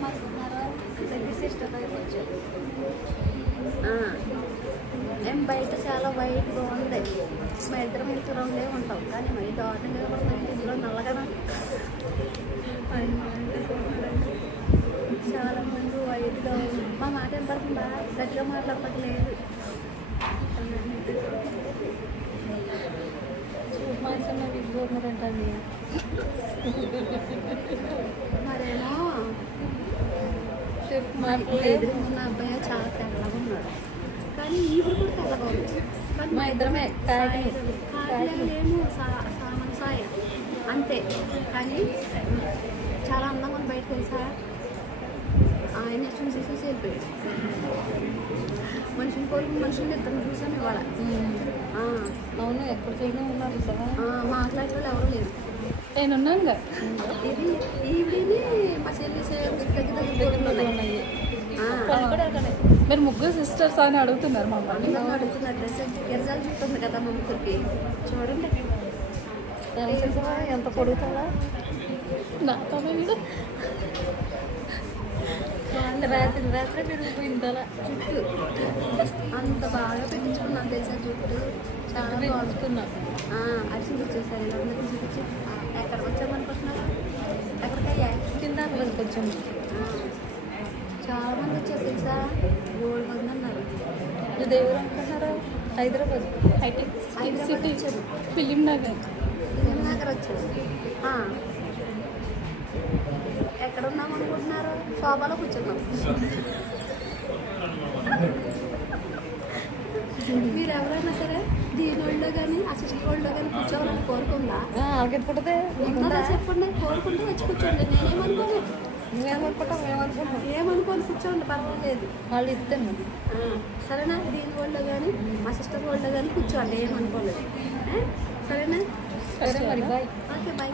ఏమనుకున్నారో పెద్ద సిస్టర్ వైపు వచ్చారు. మేము బయట చాలా వైట్గా ఉంది. మా ఇద్దరం ఇంత రంగులే ఉంటాం, కానీ మరి దారుణంగా కూడా మన ఇంట్లో నల్లగా చాలా మంది వైట్గా ఉంది. మా మాట వినపడుతుందా? గట్టిగా మాట్లాడలేదు. మాసం విడిపోతున్నారంటండి. మరేమో ఎదురుకున్న అబ్బాయి చాలా తెల్లగా ఉన్నాడు, కానీ ఇప్పుడు కూడా తెల్లగా ఉంది. మా ఇద్దరమే కాయలేము సామాన్ సాయ అంతే, కానీ చాలా అందంగా ఉంది. బయట తెలుసా, ఆయన చూసి వెళ్ళిపోయాడు. మనిషిని కోరుకు మనుషుల్ని ఇద్దరు చూసాను ఇవాళ. అవును, ఎక్కడ చూసినా ఉన్నారు కదా. మాట్లాడే వాళ్ళు ఎవరు లేరు. నేను ఉన్నానుగా. ఇది ఈవిడిని మా చెల్లి దగ్గర ఉన్నాయి. మీరు ముగ్గురు సిస్టర్స్ అని అడుగుతున్నారు మమ్మల్ని. అడుగుతున్నారు. గిరిజాలు చుట్టుంది కదా మా ముగ్గురికి. చూడండి ఎంత పొడుగుతుందా నాతో. రాత్రి రాత్రి పెరిగిపోయిందలా జుట్టు అంత బాగా పెట్టించుకున్నాం తెలుసా. జుట్టు చాలా బాగుంటున్నాం. అది చూపించేసారు ఇలా అందరికీ చూపించి. ఎక్కడికి వచ్చామనుకుంటున్నారు? ఎక్కడికయ్యా? కింద కొంచెం చాలా మంది వచ్చారు తెలుసా. 7 మంది అన్నారు. ఇది ఎవరు అనుకుంటున్నారు? హైదరాబాద్ హైటెక్ సిటీ వచ్చారు. ఫిలిం నగర్ వచ్చారు. ఎక్కడ ఉన్నాం అనుకుంటున్నారు? శోభాలో కూర్చున్నాం. మీరు ఎవరైనా సరే దీని వాళ్ళలో కానీ అసిస్టెంట్ వాళ్ళలో కానీ కూర్చోవాలని కోరుకుందా? అలాగే చెప్పండి. కోరుకుంటే వచ్చి కూర్చోండి. నేనేమనుకోను. నువ్వేమనుకుంటావు? ఏమనుకోని కూర్చోండి, పర్వాలేదు. వాళ్ళు ఇస్తాను. సరేనా? దీని వాళ్ళలో కానీ మా సిస్టర్ వాళ్ళలో కానీ కూర్చోండి. ఏమనుకోలేదు. సరేనా? సరే మరి బాయ్. Okay bye.